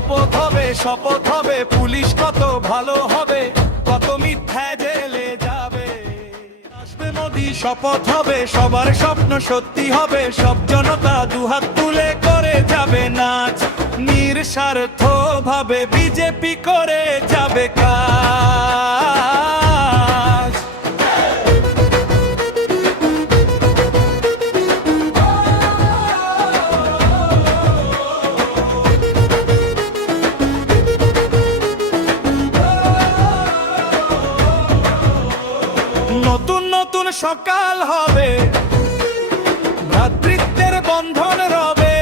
শপথ হবে পুলিশ কত ভালো হবে, কত মিথ্যা জেলে যাবে। আসবে মোদি, শপথ হবে সবার স্বপ্ন সত্যি হবে, সব জনতা দুহাত তুলে করে যাবে নাচ। নিঃস্বার্থ ভাবে বিজেপি করে যাবে কাজ। নতুন নতুন সকাল হবে, ভ্রাতৃত্বের বন্ধন রবে,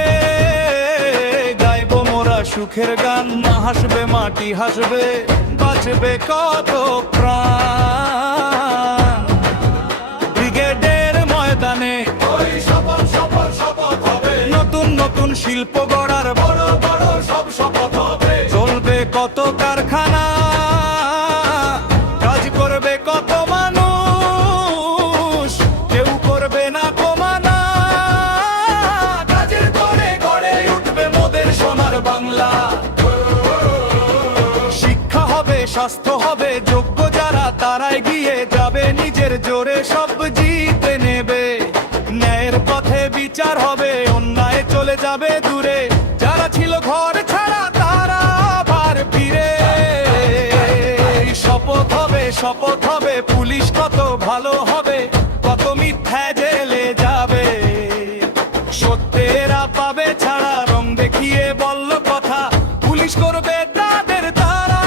গাইবো মোরা সুখের গান, মা হাসবে মাটি হাসবে, বাঁচবে কত প্রাণ। ব্রিগেডের ময়দানে শপথ হবে, নতুন নতুন শিল্প গড়ার বড় বড় সব শপথ হবে। চলবে কত কারখানা, কাজ করবে কত মানুষ, কেউ করবে না কমানা, কাজের করে গড়ে উঠবে মোদের সোনার বাংলা। শিক্ষা হবে, স্বাস্থ্য হবে, যোগ্য যারা তারাই গিয়ে যাবে, নিজের জোরে সব জিতে নেবে। ন্যায়ের পথে বিচার হবে, অন্যায় চলে যাবে দূরে, যারা ছিল ঘর ছাড়া তারা আবার ফিরে। শপথ হবে পুলিশ কত ভালো হবে, কত মিথ্যা জেলে যাবে, সত্যেরা পাবে ছাড়া, রং দেখিয়ে বলল কথা, পুলিশ করবে তাদের তারা।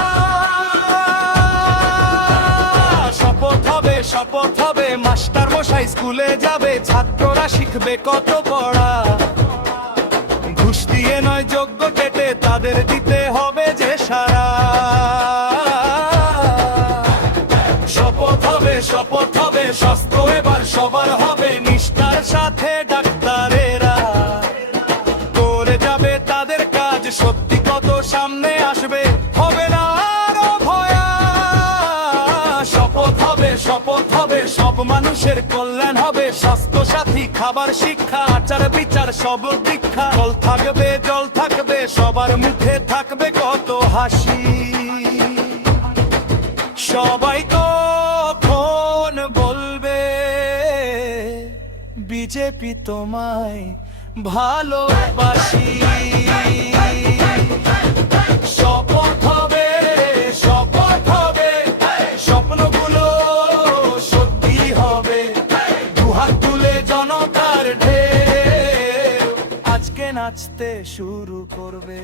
শপথ হবে মাস্টার মশাই স্কুলে যাবে, ছাত্ররা শিখবে কত পড়া, ঘুষ দিয়ে নয় যোগ্য কেটে তাদের দিতে হবে যে সারা। শপথ হবে স্বাস্থ্য এবার সবার হবে, নিষ্ঠার সাথে ডাক্তারেরা করে যাবে তাদের কাজ, সত্যি কত সামনে আসবে, হবে না আরো ভয়া। শপথ হবে সব মানুষের কল্যাণ হবে, স্বাস্থ্য সাথী খাবার শিক্ষা আচার বিচার সব দীক্ষা, জল থাকবে সবার মুখে থাকবে কত হাসি। সবাই কখন বলবে বিজেপি তোমায় ভালোবাসি। শপথ হবে স্বপ্নগুলো সত্যি হবে, দুহাত তুলে জনতার ঢেউ আজকে নাচতে শুরু করবে।